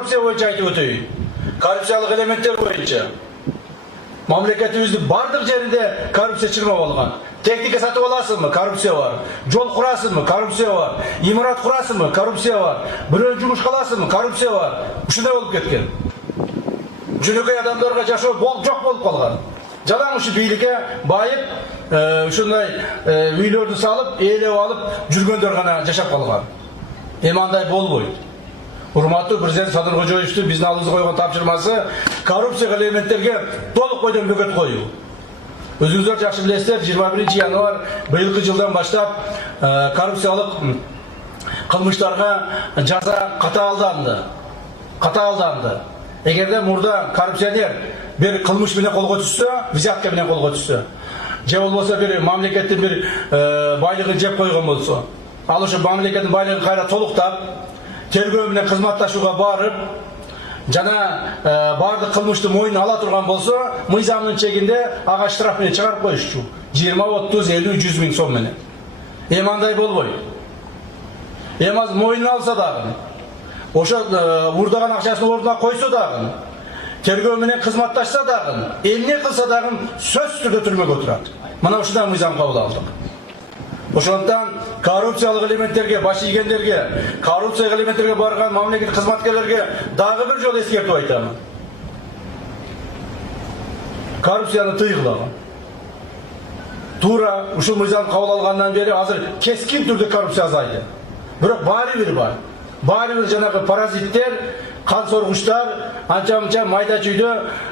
Korrupsiya boyunca aytып öteyim. Korrupsiyalıq elementler boyunca. Mamleketimizin bardıq yerinde korrupsiya çıkma olgan. Teknika satıp alasın mı? Korrupsiya var. Jol kurasın mı? Korrupsiya var. İmarat kurasın mı? Korrupsiya var. Birön jumuş kalasın mı? Korrupsiya var. Uşunday olup ketken. Jönökay adamlarga jaşоо жок болуп калган. Жалаң ушу бийликке байып, ушундай үйлөрдү салып, ээлеп алып жүргөндөр гана жашап калган. Эми андай болбойт. Урматтуу президент Садыр Кожоевдун биздин алдыбызга койгон тапшырмасы коррупция элементтерге толук бойдон бөгөт коюу. Өзүңүздөр жакшы билесиздер, 21 январь быйылкы жылдан баштап коррупциялык кылмыштарга жаза катаалданды. Эгерде мурда коррупционер bir kılmış bile kolga düşse, vizatka bile kolga düşse. Je olmasa bir mamleketin bir baylığını cep koygan bolsa, al şu mamleketin baylığını kayra toluktap, tergөө менен кызматташууга барып, жана барды кылмышты мойнуна ала турган болсо, мыйзамдын чегинде ага штраф менен чыгарып коюшчу. 20, 30, 50, 100 миң сом менен. Эми андай болбойт. Эми азыр мойнуна алса дагы, ошо урдаган акчасын ордуна койсо дагы, tergөө менен кызматташса дагы, эмне кылса дагы сөзсүз түрдө түрмөгө отурат. Мына ушундай мыйзам кабыл алдык. Ошондон коррупциялык элементтерге, баш ийгендерге, коррупциялык элементтерге барган мамлекеттик кызматкерлерге дагы бир жолу эскертип айтамын. Коррупцияны тыйгылаган. Туура ушул мыйзам кабыл алгандан бери азыр кескин түрдө коррупция азайды. Бирок баары бир жанагы паразиттер, kan sorguşlar, anca mayda çüydü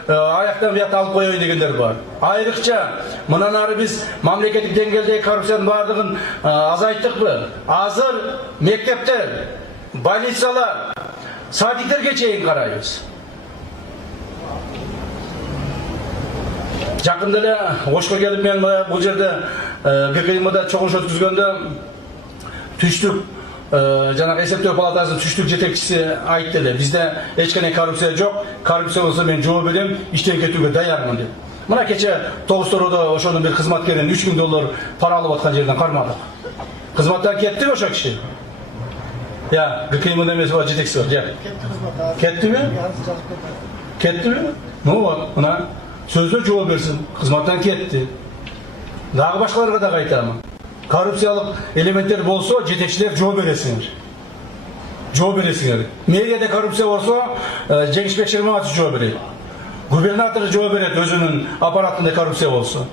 ayaktan bir alıp koyuyor degenler var. Ayrıca mınanarı biz mamleketik dengelde korrupsiyanın bardığın azayttık mı? Hazır mektepler, больницалар, sadikler geçeyin karayız. Жақында эле Ошко келип мен бул жерде ГКИМда чогулуш өткүзгөндө түштүк жанагы эсептөө палатасынын түштүк жетекчиси айтты эле, бизде эч кандай коррупция жок, коррупция болсо мен жооп берем, иштен кетүүгө даярмын деп. Мына кече Тогуз-Тородо ошонун бир кызматкерин $3000 пара алып аткан жерден кармадык. Кызматтан кеттиби ошо киши? Я, ГКИМдын эмеси бар, жетекчиси бар, кеттиби? Кеттиби? Ну вот, мына сөзбө жооп берсин, кызматтан кетти. Дагы башкаларга да айтамын. Korrupsiyalık elementler bolsa жетекчилер жооп бересиңер. Жооп бересиңер. Мэрияда коррупция болсо Жеңишбек Шерматов жооп берет. Губернатор жооп берет өзүнүн аппаратында коррупция болсо.